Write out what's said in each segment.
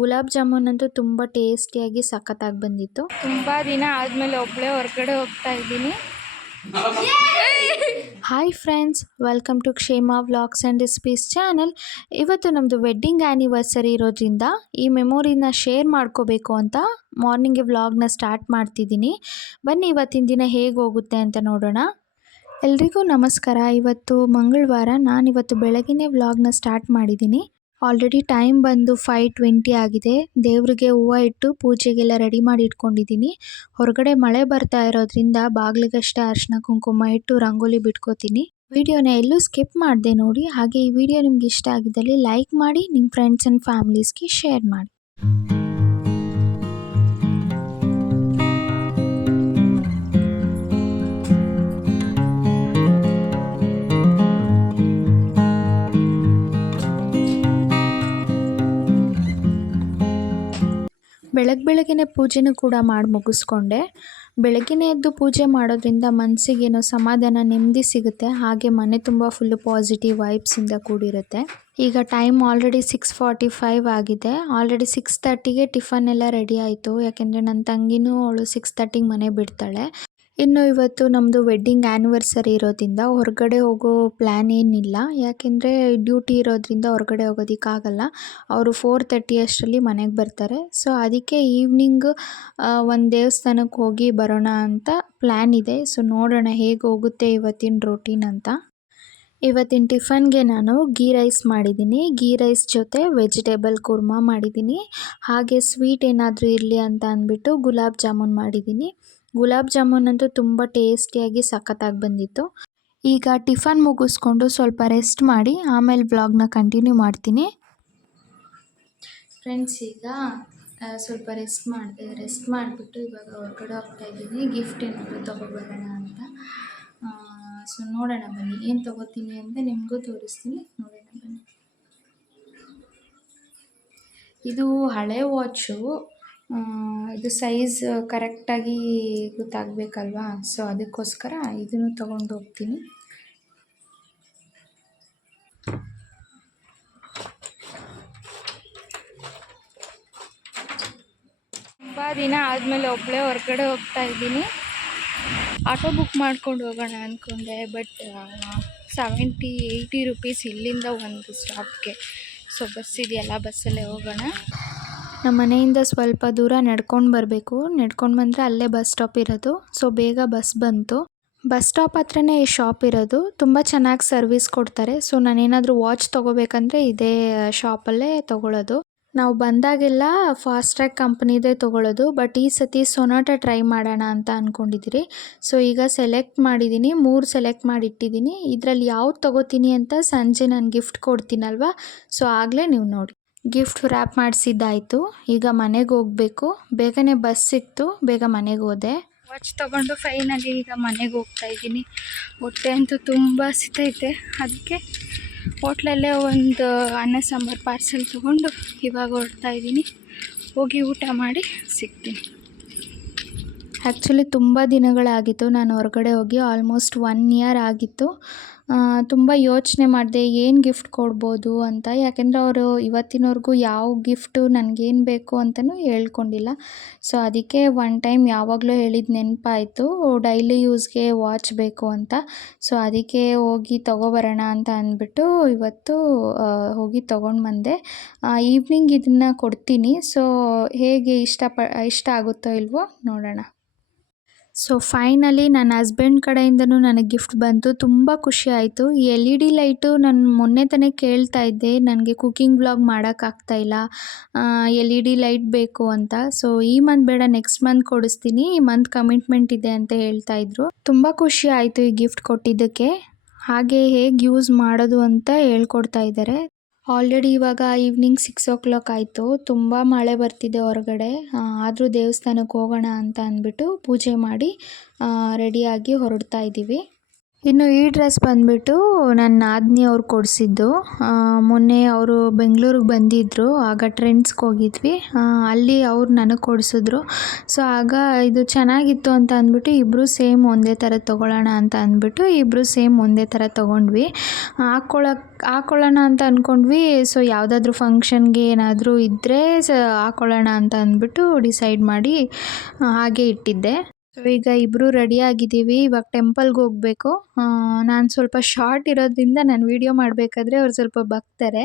ಗುಲಾಬ್ ಜಾಮೂನ್ ಅಂತೂ ತುಂಬ ಟೇಸ್ಟಿಯಾಗಿ ಸಖತ್ತಾಗಿ ಬಂದಿತ್ತು. ತುಂಬ ದಿನ ಆದಮೇಲೆ ಒಬ್ಬಳೇ ಹೊರಗಡೆ ಹೋಗ್ತಾ ಇದ್ದೀನಿ. ಹಾಯ್ ಫ್ರೆಂಡ್ಸ್, ವೆಲ್ಕಮ್ ಟು ಕ್ಷೇಮ ವ್ಲಾಗ್ಸ್ ಆ್ಯಂಡ್ ರೆಸಿಪೀಸ್ ಚಾನಲ್. ಇವತ್ತು ನಮ್ಮದು ವೆಡ್ಡಿಂಗ್ ಆ್ಯನಿವರ್ಸರಿ ಇರೋದ್ರಿಂದ ಈ ಮೆಮೊರಿನ ಶೇರ್ ಮಾಡ್ಕೋಬೇಕು ಅಂತ ಮಾರ್ನಿಂಗ್ಗೆ ವ್ಲಾಗ್ನ ಸ್ಟಾರ್ಟ್ ಮಾಡ್ತಿದ್ದೀನಿ. ಬನ್ನಿ ಇವತ್ತಿನ ದಿನ ಹೇಗೆ ಹೋಗುತ್ತೆ ಅಂತ ನೋಡೋಣ. ಎಲ್ರಿಗೂ ನಮಸ್ಕಾರ. ಇವತ್ತು ಮಂಗಳವಾರ. ನಾನಿವತ್ತು ಬೆಳಗ್ಗೆನೇ ವ್ಲಾಗ್ನ ಸ್ಟಾರ್ಟ್ ಮಾಡಿದ್ದೀನಿ. ಆಲ್ರೆಡಿ ಟೈಮ್ ಬಂದು 5:20 ಆಗಿದೆ. ದೇವರಿಗೆ ಹೂವು ಇಟ್ಟು ಪೂಜೆಗೆಲ್ಲ ರೆಡಿ ಮಾಡಿ ಇಟ್ಕೊಂಡಿದ್ದೀನಿ. ಹೊರಗಡೆ ಮಳೆ ಬರ್ತಾ ಇರೋದ್ರಿಂದ ಬಾಗಿಲಿಗಷ್ಟೇ ಅರಿಶಿನ ಕುಂಕುಮ ಇಟ್ಟು ರಂಗೋಲಿ ಬಿಟ್ಕೋತೀನಿ. ವಿಡಿಯೋನ ಎಲ್ಲೂ ಸ್ಕಿಪ್ ಮಾಡದೆ ನೋಡಿ. ಹಾಗೆ ಈ ವಿಡಿಯೋ ನಿಮ್ಗೆ ಇಷ್ಟ ಆಗಿದ್ದಲ್ಲಿ ಲೈಕ್ ಮಾಡಿ, ನಿಮ್ಮ ಫ್ರೆಂಡ್ಸ್ ಆ್ಯಂಡ್ ಫ್ಯಾಮಿಲೀಸ್ಗೆ ಶೇರ್ ಮಾಡಿ. ಬೆಳಗ್ಗೆನೇ ಪೂಜೆನೂ ಕೂಡ ಮಾಡಿ ಮುಗಿಸ್ಕೊಂಡೆ. ಬೆಳಗ್ಗೆನೇ ಎದ್ದು ಪೂಜೆ ಮಾಡೋದ್ರಿಂದ ಮನಸ್ಸಿಗೇನೋ ಸಮಾಧಾನ, ನೆಮ್ಮದಿ ಸಿಗುತ್ತೆ. ಹಾಗೆ ಮನೆ ತುಂಬ ಫುಲ್ಲು ಪಾಸಿಟಿವ್ ವೈಬ್ಸಿಂದ ಕೂಡಿರುತ್ತೆ. ಈಗ ಟೈಮ್ ಆಲ್ರೆಡಿ 6:45 ಆಗಿದೆ. ಆಲ್ರೆಡಿ 6:30ಗೆ ಟಿಫನ್ ಎಲ್ಲ ರೆಡಿ ಆಯಿತು. ಯಾಕೆಂದರೆ ನನ್ನ ತಂಗಿನೂ ಅವಳು 6:30ಗೆ ಮನೆ ಬಿಡ್ತಾಳೆ. ಇನ್ನು ಇವತ್ತು ನಮ್ಮದು ವೆಡ್ಡಿಂಗ್ ಆ್ಯನಿವರ್ಸರಿ ಇರೋದ್ರಿಂದ ಹೊರಗಡೆ ಹೋಗೋ ಪ್ಲ್ಯಾನ್ ಏನಿಲ್ಲ. ಯಾಕೆಂದರೆ ಡ್ಯೂಟಿ ಇರೋದ್ರಿಂದ ಹೊರಗಡೆ ಹೋಗೋದಕ್ಕಾಗಲ್ಲ. ಅವರು 4:30 ಅಷ್ಟರಲ್ಲಿ ಮನೆಗೆ ಬರ್ತಾರೆ. ಸೊ ಅದಕ್ಕೆ ಈವ್ನಿಂಗ್ ಒಂದು ದೇವಸ್ಥಾನಕ್ಕೆ ಹೋಗಿ ಬರೋಣ ಅಂತ ಪ್ಲ್ಯಾನ್ ಇದೆ. ಸೊ ನೋಡೋಣ ಹೇಗೆ ಹೋಗುತ್ತೆ ಇವತ್ತಿನ ರೂಟೀನ್ ಅಂತ. ಇವತ್ತಿನ ಟಿಫನ್ಗೆ ನಾನು ಗೀ ರೈಸ್ ಮಾಡಿದ್ದೀನಿ. ಗೀ ರೈಸ್ ಜೊತೆ ವೆಜಿಟೇಬಲ್ ಕುರ್ಮಾ ಮಾಡಿದ್ದೀನಿ. ಹಾಗೆ ಸ್ವೀಟ್ ಏನಾದರೂ ಇರಲಿ ಅಂತ ಅಂದ್ಬಿಟ್ಟು ಗುಲಾಬ್ ಜಾಮೂನ್ ಮಾಡಿದ್ದೀನಿ. ಗುಲಾಬ್ ಜಾಮೂನ್ ಅಂತೂ ತುಂಬ ಟೇಸ್ಟಿಯಾಗಿ ಸಖತ್ತಾಗಿ ಬಂದಿತ್ತು. ಈಗ ಟಿಫನ್ ಮುಗಿಸ್ಕೊಂಡು ಸ್ವಲ್ಪ ರೆಸ್ಟ್ ಮಾಡಿ ಆಮೇಲೆ ವ್ಲಾಗ್ನ ಕಂಟಿನ್ಯೂ ಮಾಡ್ತೀನಿ. ಫ್ರೆಂಡ್ಸ್, ಈಗ ಸ್ವಲ್ಪ ರೆಸ್ಟ್ ಮಾಡಿಬಿಟ್ಟು ಇವಾಗ ಹೊರಗಡೆ ಹೋಗ್ತಾ ಇದ್ದೀನಿ. ಗಿಫ್ಟ್ ಏನಾದರೂ ತೊಗೊಬರೋಣ ಅಂತ. ಸೊ ನೋಡೋಣ ಬನ್ನಿ, ಏನು ತೊಗೋತೀನಿ ಅಂತ ನಿಮಗೂ ತೋರಿಸ್ತೀನಿ. ನೋಡೋಣ ಬನ್ನಿ. ಇದು ಹಳೆ ವಾಚು. ಇದು ಸೈಜ್ ಕರೆಕ್ಟಾಗಿ ಗೊತ್ತಾಗಬೇಕಲ್ವಾ. ಸೊ ಅದಕ್ಕೋಸ್ಕರ ಇದನ್ನು ತೊಗೊಂಡು ಹೋಗ್ತೀನಿ. ತುಂಬ ದಿನ ಆದಮೇಲೆ ಒಬ್ಬಳೇ ಹೊರಗಡೆ ಹೋಗ್ತಾ ಇದ್ದೀನಿ. ಆಟೋ ಬುಕ್ ಮಾಡ್ಕೊಂಡು ಹೋಗೋಣ ಅಂದ್ಕೊಂಡೆ. ಬಟ್ 70-80 ರುಪೀಸ್ ಇಲ್ಲಿಂದ ಒಂದು ಸ್ಟಾಪ್ಗೆ. ಸೊ ಬಸ್ ಇದೆಯಲ್ಲ, ಬಸ್ಸಲ್ಲೇ ಹೋಗೋಣ. ನಮ್ಮ ಮನೆಯಿಂದ ಸ್ವಲ್ಪ ದೂರ ನಡ್ಕೊಂಡು ಬರಬೇಕು. ನಡ್ಕೊಂಡು ಬಂದರೆ ಅಲ್ಲೇ ಬಸ್ ಸ್ಟಾಪ್ ಇರೋದು. ಸೊ ಬೇಗ ಬಸ್ ಬಂತು. ಬಸ್ ಸ್ಟಾಪ್ ಹತ್ರನೇ ಈ ಶಾಪ್ ಇರೋದು. ತುಂಬ ಚೆನ್ನಾಗಿ ಸರ್ವಿಸ್ ಕೊಡ್ತಾರೆ. ಸೊ ನಾನೇನಾದರೂ ವಾಚ್ ತೊಗೋಬೇಕಂದ್ರೆ ಇದೇ ಶಾಪಲ್ಲೇ ತೊಗೊಳ್ಳೋದು. ನಾವು ಬಂದಾಗೆಲ್ಲ ಫಾಸ್ಟ್ ಟ್ರ್ಯಾಕ್ ಕಂಪ್ನಿದೇ ತೊಗೊಳ್ಳೋದು. ಬಟ್ ಈ ಸತಿ ಸೊನಾಟ ಟ್ರೈ ಮಾಡೋಣ ಅಂತ ಅಂದ್ಕೊಂಡಿದ್ದೀರಿ. ಸೊ ಈಗ ಸೆಲೆಕ್ಟ್ ಮಾಡಿದ್ದೀನಿ. 3 ಸೆಲೆಕ್ಟ್ ಮಾಡಿ ಇಟ್ಟಿದ್ದೀನಿ. ಇದರಲ್ಲಿ ಯಾವ್ದು ತೊಗೋತೀನಿ ಅಂತ ಸಂಜೆ ನಾನು ಗಿಫ್ಟ್ ಕೊಡ್ತೀನಲ್ವ, ಸೊ ಆಗಲೇ ನೀವು ನೋಡಿ. ಗಿಫ್ಟ್ ರ್ಯಾಪ್ ಮಾಡಿಸಿದ್ದಾಯಿತು. ಈಗ ಮನೆಗೆ ಹೋಗಬೇಕು. ಬೇಗನೆ ಬಸ್ ಸಿಕ್ತು, ಬೇಗ ಮನೆಗೆ ಹೋದೆ. ವಾಚ್ ತೊಗೊಂಡು ಫೈನಲಿ ಈಗ ಮನೆಗೆ ಹೋಗ್ತಾ ಇದ್ದೀನಿ. ಹೊಟ್ಟೆ ಅಂತೂ ತುಂಬ ಹಸಿತೈತೆ. ಅದಕ್ಕೆ ಹೋಟ್ಲಲ್ಲೇ ಒಂದು ಅನ್ನ ಸಾಂಬಾರು ಪಾರ್ಸೆಲ್ ತೊಗೊಂಡು ಇವಾಗ ಹೊರಡ್ತಾ ಇದ್ದೀನಿ. ಹೋಗಿ ಊಟ ಮಾಡಿ ಸಿಗ್ತೀನಿ. ಆ್ಯಕ್ಚುಲಿ ತುಂಬ ದಿನಗಳಾಗಿತ್ತು ನಾನು ಹೊರಗಡೆ ಹೋಗಿ. ಆಲ್ಮೋಸ್ಟ್ 1 ಇಯರ್ ಆಗಿತ್ತು. ತುಂಬ ಯೋಚನೆ ಮಾಡಿದೆ ಏನು ಗಿಫ್ಟ್ ಕೊಡ್ಬೋದು ಅಂತ. ಯಾಕೆಂದರೆ ಅವರು ಇವತ್ತಿನವರೆಗೂ ಯಾವ ಗಿಫ್ಟು ನನಗೇನು ಬೇಕು ಅಂತಲೂ ಹೇಳ್ಕೊಂಡಿಲ್ಲ. ಸೊ ಅದಕ್ಕೆ ಒನ್ ಟೈಮ್ ಯಾವಾಗಲೂ ಹೇಳಿದ ನೆನಪಾಯಿತು, ಡೈಲಿ ಯೂಸ್ಗೆ ವಾಚ್ ಬೇಕು ಅಂತ. ಸೊ ಅದಕ್ಕೆ ಹೋಗಿ ತೊಗೊಬರೋಣ ಅಂತ ಅಂದ್ಬಿಟ್ಟು ಇವತ್ತು ಹೋಗಿ ತೊಗೊಂಡು ಬಂದೆ. ಈವ್ನಿಂಗ್ ಇದನ್ನು ಕೊಡ್ತೀನಿ. ಸೊ ಹೇಗೆ ಇಷ್ಟ ಆಗುತ್ತೋ ಇಲ್ವೋ ನೋಡೋಣ. ಸೊ ಫೈನಲಿ ನನ್ನ ಹಸ್ಬೆಂಡ್ ಕಡೆಯಿಂದನೂ ನನಗೆ ಗಿಫ್ಟ್ ಬಂತು. ತುಂಬ ಖುಷಿ ಆಯಿತು. ಈ LED ಲೈಟು ನಾನು ಮೊನ್ನೆ ತಾನೇ ಕೇಳ್ತಾ ಇದ್ದೆ, ನನಗೆ ಕುಕ್ಕಿಂಗ್ ವ್ಲಾಗ್ ಮಾಡೋಕ್ಕಾಗ್ತಾಯಿಲ್ಲ, LED ಲೈಟ್ ಬೇಕು ಅಂತ. ಸೊ ಈ ಮಂತ್ ಬೇಡ, ನೆಕ್ಸ್ಟ್ ಮಂತ್ ಕೊಡಿಸ್ತೀನಿ, ಈ ಮಂತ್ ಕಮಿಟ್ಮೆಂಟ್ ಇದೆ ಅಂತ ಹೇಳ್ತಾಯಿದ್ರು. ತುಂಬ ಖುಷಿ ಆಯಿತು ಈ ಗಿಫ್ಟ್ ಕೊಟ್ಟಿದ್ದಕ್ಕೆ. ಹಾಗೆ ಹೇಗೆ ಯೂಸ್ ಮಾಡೋದು ಅಂತ ಹೇಳ್ಕೊಡ್ತಾ ಇದ್ದಾರೆ. ಆಲ್ರೆಡಿ ಇವಾಗ ಈವ್ನಿಂಗ್ 6 o'clock ಆಯಿತು. ತುಂಬ ಮಳೆ ಬರ್ತಿದೆ ಹೊರಗಡೆ. ಆದರೂ ದೇವಸ್ಥಾನಕ್ಕೆ ಹೋಗೋಣ ಅಂತ ಅಂದ್ಬಿಟ್ಟು ಪೂಜೆ ಮಾಡಿ ರೆಡಿಯಾಗಿ ಹೊರಡ್ತಾ ಇದ್ದೀವಿ. ಇನ್ನು ಈ ಡ್ರೆಸ್ ಬಂದುಬಿಟ್ಟು ನನ್ನ ನಾದಿನಿ ಅವ್ರು ಕೊಡಿಸಿದ್ದು. ಮೊನ್ನೆ ಅವರು ಬೆಂಗಳೂರಿಗೆ ಬಂದಿದ್ದರು, ಆಗ ಟ್ರೆಂಡ್ಸ್ಗೆ ಹೋಗಿದ್ವಿ. ಅಲ್ಲಿ ಅವ್ರು ನನಗೆ ಕೊಡಿಸಿದ್ರು. ಸೊ ಆಗ ಇದು ಚೆನ್ನಾಗಿತ್ತು ಅಂತ ಅಂದ್ಬಿಟ್ಟು ಇಬ್ಬರು ಸೇಮ್ ಒಂದೇ ಥರ ತೊಗೊಳ್ಳೋಣ ಅಂತ ಅಂದ್ಬಿಟ್ಟು ಇಬ್ಬರು ಸೇಮ್ ಒಂದೇ ಥರ ತೊಗೊಂಡ್ವಿ. ಹಾಕ್ಕೊಳ್ಳೋಣ ಅಂತ ಅಂದ್ಕೊಂಡ್ವಿ. ಸೊ ಯಾವುದಾದ್ರೂ ಫಂಕ್ಷನ್ಗೆ ಏನಾದರೂ ಇದ್ದರೆ ಹಾಕ್ಕೊಳ್ಳೋಣ ಅಂತ ಅಂದ್ಬಿಟ್ಟು ಡಿಸೈಡ್ ಮಾಡಿ ಹಾಗೆ ಇಟ್ಟಿದ್ದೆ. ಸೊ ಈಗ ಇಬ್ಬರು ರೆಡಿಯಾಗಿದ್ದೀವಿ. ಇವಾಗ ಟೆಂಪಲ್ಗೆ ಹೋಗಬೇಕು. ನಾನು ಸ್ವಲ್ಪ ಶಾರ್ಟ್ ಇರೋದ್ರಿಂದ ನಾನು ವೀಡಿಯೋ ಮಾಡಬೇಕಾದ್ರೆ ಅವ್ರು ಸ್ವಲ್ಪ ಬಗ್ತಾರೆ.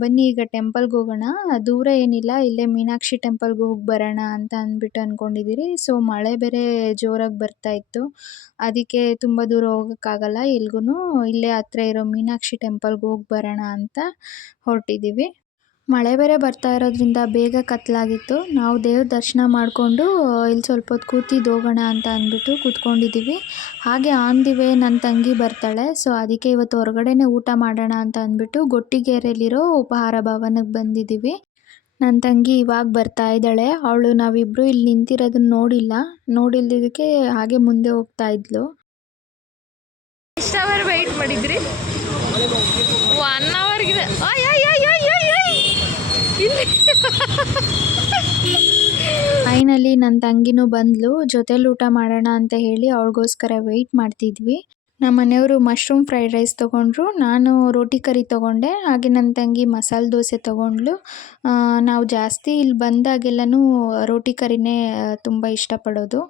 ಬನ್ನಿ ಈಗ ಟೆಂಪಲ್ಗೆ ಹೋಗೋಣ. ದೂರ ಏನಿಲ್ಲ, ಇಲ್ಲೇ ಮೀನಾಕ್ಷಿ ಟೆಂಪಲ್ಗೆ ಹೋಗಿ ಬರೋಣ ಅಂತ ಅಂದ್ಬಿಟ್ಟು ಅಂದ್ಕೊಂಡಿದ್ದೀರಿ. ಸೊ ಮಳೆ ಬೇರೆ ಜೋರಾಗಿ ಬರ್ತಾ ಇತ್ತು, ಅದಕ್ಕೆ ತುಂಬ ದೂರ ಹೋಗೋಕ್ಕಾಗಲ್ಲ ಎಲ್ಗೂ. ಇಲ್ಲೇ ಹತ್ರ ಇರೋ ಮೀನಾಕ್ಷಿ ಟೆಂಪಲ್ಗೆ ಹೋಗಿ ಬರೋಣ ಅಂತ ಹೊರಟಿದ್ದೀವಿ. ಮಳೆ ಬೇರೆ ಬರ್ತಾ ಇರೋದ್ರಿಂದ ಬೇಗ ಕತ್ತಲಾಗಿತ್ತು. ನಾವು ದೇವ್ರ ದರ್ಶನ ಮಾಡಿಕೊಂಡು ಇಲ್ಲಿ ಸ್ವಲ್ಪ ಹೊತ್ತು ಕೂತಿದ್ದು ಹೋಗೋಣ ಅಂತ ಅಂದ್ಬಿಟ್ಟು ಕೂತ್ಕೊಂಡಿದ್ದೀವಿ. ಹಾಗೆ ಆನ್ ದಿ ವೇ ನನ್ನ ತಂಗಿ ಬರ್ತಾಳೆ. ಸೊ ಅದಕ್ಕೆ ಇವತ್ತು ಹೊರಗಡೆನೇ ಊಟ ಮಾಡೋಣ ಅಂತ ಅಂದ್ಬಿಟ್ಟು ಗೊಟ್ಟಿಗೆರೆಯಲ್ಲಿರೋ ಉಪಹಾರ ಭವನಕ್ಕೆ ಬಂದಿದ್ದೀವಿ. ನನ್ನ ತಂಗಿ ಇವಾಗ ಬರ್ತಾ ಇದ್ದಾಳೆ. ಅವಳು ನಾವಿಬ್ಬರು ಇಲ್ಲಿ ನಿಂತಿರೋದನ್ನ ನೋಡಿಲ್ದಿದ್ದಕ್ಕೆ ಹಾಗೆ ಮುಂದೆ ಹೋಗ್ತಾ ಇದ್ಲು. ಎಷ್ಟು ಅವರ್ ವೆಯ್ಟ್ ಮಾಡಿದ್ರಿ? 1 ಅವರ್ಗಿದೆ. ಫೈನಲಿ ನನ್ನ ತಂಗಿನೂ ಬಂದಳು. ಜೊತೆಲಿ ಊಟ ಮಾಡೋಣ ಅಂತ ಹೇಳಿ ಅವಳಿಗೋಸ್ಕರ ವೆಯ್ಟ್ ಮಾಡ್ತಿದ್ವಿ. ನಮ್ಮ ಮನೆಯವರು ಮಶ್ರೂಮ್ ಫ್ರೈಡ್ ರೈಸ್ ತೊಗೊಂಡ್ರು, ನಾನು ರೋಟಿ ಕರಿ ತೊಗೊಂಡೆ. ಹಾಗೆ ನನ್ನ ತಂಗಿ ಮಸಾಲೆ ದೋಸೆ ತೊಗೊಂಡ್ಳು. ನಾವು ಜಾಸ್ತಿ ಇಲ್ಲಿ ಬಂದಾಗೆಲ್ಲನೂ ರೋಟಿ ಕರಿನೇ ತುಂಬ ಇಷ್ಟಪಡೋದು.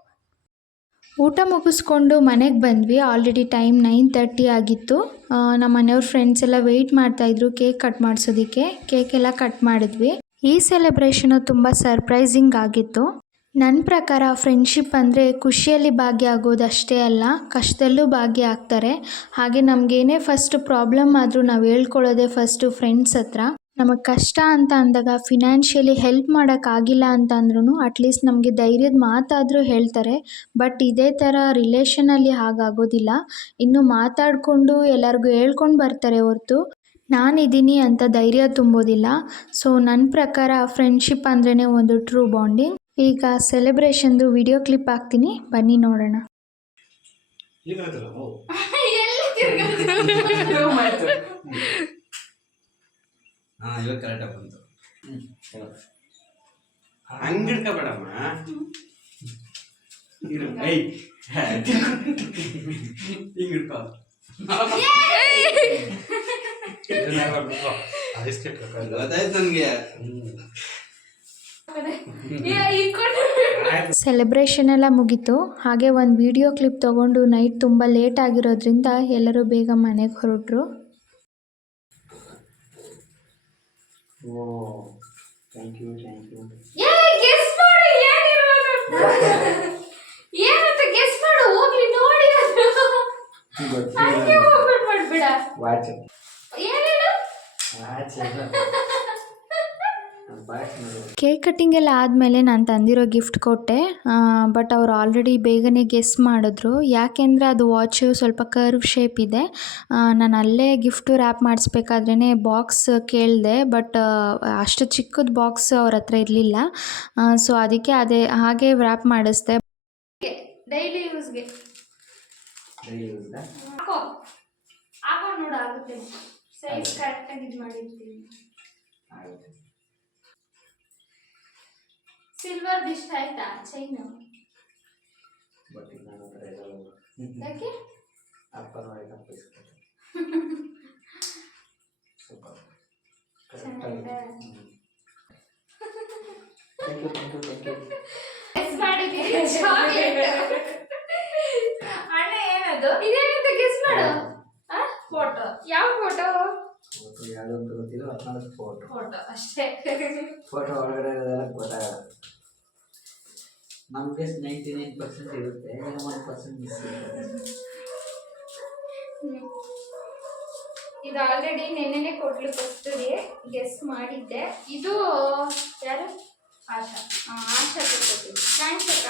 ಊಟ ಮುಗಿಸ್ಕೊಂಡು ಮನೆಗೆ ಬಂದ್ವಿ. ಆಲ್ರೆಡಿ ಟೈಮ್ 9:30 ಆಗಿತ್ತು. ನಮ್ಮ ಮನೆಯವ್ರ ಫ್ರೆಂಡ್ಸ್ ಎಲ್ಲ ವೆಯ್ಟ್ ಮಾಡ್ತಾಯಿದ್ರು ಕೇಕ್ ಕಟ್ ಮಾಡಿಸೋದಕ್ಕೆ. ಕೇಕೆಲ್ಲ ಕಟ್ ಮಾಡಿದ್ವಿ. ಈ ಸೆಲೆಬ್ರೇಷನು ತುಂಬ ಸರ್ಪ್ರೈಸಿಂಗ್ ಆಗಿತ್ತು. ನನ್ನ ಪ್ರಕಾರ ಫ್ರೆಂಡ್ಶಿಪ್ ಅಂದರೆ ಖುಷಿಯಲ್ಲಿ ಭಾಗಿಯಾಗೋದಷ್ಟೇ ಅಲ್ಲ, ಕಷ್ಟದಲ್ಲೂ ಭಾಗಿಯಾಗ್ತಾರೆ. ಹಾಗೆ ನಮಗೇನೇ ಫಸ್ಟ್ ಪ್ರಾಬ್ಲಮ್ ಆದರೂ ನಾವು ಹೇಳ್ಕೊಳ್ಳೋದೇ ಫಸ್ಟು ಫ್ರೆಂಡ್ಸ್ ಹತ್ರ. ನಮಗೆ ಕಷ್ಟ ಅಂತ ಅಂದಾಗ ಫಿನಾನ್ಷಿಯಲಿ ಹೆಲ್ಪ್ ಮಾಡೋಕ್ಕಾಗಿಲ್ಲ ಅಂತ ಅಂದ್ರೂ ಅಟ್ಲೀಸ್ಟ್ ನಮಗೆ ಧೈರ್ಯದ ಮಾತಾದರೂ ಹೇಳ್ತಾರೆ. ಬಟ್ ಇದೇ ಥರ ರಿಲೇಷನಲ್ಲಿ ಹಾಗಾಗೋದಿಲ್ಲ. ಇನ್ನು ಮಾತಾಡಿಕೊಂಡು ಎಲ್ಲರಿಗೂ ಹೇಳ್ಕೊಂಡು ಬರ್ತಾರೆ ಹೊರತು ನಾನಿದ್ದೀನಿ ಅಂತ ಧೈರ್ಯ ತುಂಬೋದಿಲ್ಲ. ಸೊ ನನ್ನ ಪ್ರಕಾರ ಫ್ರೆಂಡ್ಶಿಪ್ ಅಂದ್ರೇ ಒಂದು ಟ್ರೂ ಬಾಂಡಿಂಗ್. ಈಗ ಸೆಲೆಬ್ರೇಷನ್ದು ವಿಡಿಯೋ ಕ್ಲಿಪ್ ಹಾಕ್ತೀನಿ, ಬನ್ನಿ ನೋಡೋಣ. ಇವಾಗ ಕರೆಕ್ಟಾಗಿ ಬಂತು. ಹಂಗಿಡ್ಕೋಬೇಡಮ್ಮ. ಹಿಂಗಿಡ್ಕೋ. ಗೊತ್ತಾಯ್ತು ನನಗೆ. ಸೆಲೆಬ್ರೇಷನ್ ಎಲ್ಲ ಮುಗೀತು. ಹಾಗೆ ಒಂದು ವಿಡಿಯೋ ಕ್ಲಿಪ್ ತೊಗೊಂಡು ನೈಟ್ ತುಂಬ ಲೇಟ್ ಆಗಿರೋದ್ರಿಂದ ಎಲ್ಲರೂ ಬೇಗ ಮನೆಗೆ ಹೊರಟರು. Thank you. ಕೇಕ್ ಕಟ್ಟಿಂಗ್ ಎಲ್ಲ ಆದಮೇಲೆ ನಾನು ತಂದಿರೋ ಗಿಫ್ಟ್ ಕೊಟ್ಟೆ. ಬಟ್ ಅವ್ರು ಆಲ್ರೆಡಿ ಬೇಗನೆ ಗೆಸ್ ಮಾಡಿದ್ರು. ಯಾಕೆಂದರೆ ಅದು ವಾಚು ಸ್ವಲ್ಪ ಕರ್ವ್ ಶೇಪ್ ಇದೆ. ನಾನು ಅಲ್ಲೇ ಗಿಫ್ಟು ರ್ಯಾಪ್ ಮಾಡಿಸ್ಬೇಕಾದ್ರೇ ಬಾಕ್ಸ್ ಕೇಳಿದೆ. ಬಟ್ ಅಷ್ಟು ಚಿಕ್ಕದ ಬಾಕ್ಸ್ ಅವ್ರ ಹತ್ರ ಇರಲಿಲ್ಲ. ಸೊ ಅದಕ್ಕೆ ಹಾಗೆ ರ್ಯಾಪ್ ಮಾಡಿಸ್ದೆ. ಡೈಲಿ ಯೂಸ್ಗೆ ಹಾಕೋ ನೋಡು, ಆಗುತ್ತೆ. ಸೈಜ್ ಕರೆಕ್ಟಾಗಿ ಇದು ಮಾಡಿರ್ತೀನಿ. ಸಿಲ್ವರ್ ಇಷ್ಟ ಆಯ್ತಾ ಚೈನು? ಯಾಕೆ ಅಣ್ಣ ಏನದು? ಇದೇನಿಂದ ಗೆಸ್ ಮಾಡು. ಫೋಟೋ. ಯಾವ ಫೋಟೋ? ಫೋಟೋ ಅಷ್ಟೇ. ಫೋಟೋ ಒಳಗಡೆ ಇರೋದೆಲ್ಲ ಗೊತ್ತಾಗಲ್ಲ. ನಮಗೆ 99% ಇರುತ್ತೆ, 1% ಮಿಸ್ ಇರುತ್ತೆ. ಇದು ಆಲ್ರೆಡಿ ನೆನ್ನೆನೆ ಕೊಡ್ಲು ಫಸ್ಟ್ಗೆ ಗೆಸ್ ಮಾಡಿದ್ದೆ. ಇದು ಯಾರು? ಆಶಾ. ಆಶಾ ಕೊಟ್ಟಿದ್ದು. ಥ್ಯಾಂಕ್ಸ್ ಅಕ್ಕ.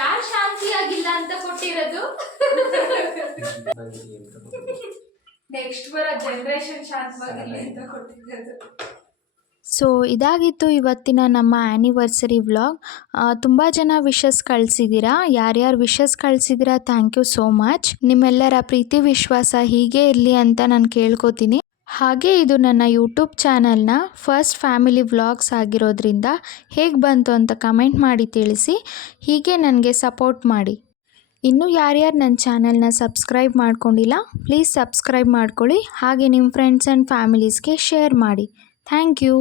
ಯಾರು ಶಾಂತಿ ಆಗಿಲ್ಲ ಅಂತ ಕೊಟ್ಟಿರೋದು? ನೆಕ್ಸ್ಟ್ ಬರೋ ಜನರೇಷನ್ ಶಾಂತವಾಗಿಲ್ಲ ಅಂತ ಕೊಟ್ಟಿರೋದು. ಸೊ ಇದಾಗಿತ್ತು ಇವತ್ತಿನ ನಮ್ಮ ಆ್ಯನಿವರ್ಸರಿ ವ್ಲಾಗ್. ತುಂಬ ಜನ ವಿಶಸ್ ಕಳಿಸಿದ್ದೀರಾ. ಯಾರ್ಯಾರು ವಿಶಸ್ ಕಳಿಸಿದ್ದೀರಾ ಥ್ಯಾಂಕ್ ಯು ಸೋ ಮಚ್. ನಿಮ್ಮೆಲ್ಲರ ಪ್ರೀತಿ ವಿಶ್ವಾಸ ಹೀಗೆ ಇರಲಿ ಅಂತ ನಾನು ಕೇಳ್ಕೊತೀನಿ. ಹಾಗೆ ಇದು ನನ್ನ ಯೂಟ್ಯೂಬ್ ಚಾನಲ್ನ ಫಸ್ಟ್ ಫ್ಯಾಮಿಲಿ ವ್ಲಾಗ್ಸ್ ಆಗಿರೋದ್ರಿಂದ ಹೇಗೆ ಬಂತು ಅಂತ ಕಮೆಂಟ್ ಮಾಡಿ ತಿಳಿಸಿ. ಹೀಗೆ ನನಗೆ ಸಪೋರ್ಟ್ ಮಾಡಿ. ಇನ್ನೂ ಯಾರ್ಯಾರು ನನ್ನ ಚಾನಲ್ನ ಸಬ್ಸ್ಕ್ರೈಬ್ ಮಾಡ್ಕೊಂಡಿಲ್ಲ ಪ್ಲೀಸ್ ಸಬ್ಸ್ಕ್ರೈಬ್ ಮಾಡ್ಕೊಳ್ಳಿ. ಹಾಗೆ ನಿಮ್ಮ ಫ್ರೆಂಡ್ಸ್ ಆ್ಯಂಡ್ ಫ್ಯಾಮಿಲೀಸ್ಗೆ ಶೇರ್ ಮಾಡಿ. Thank you.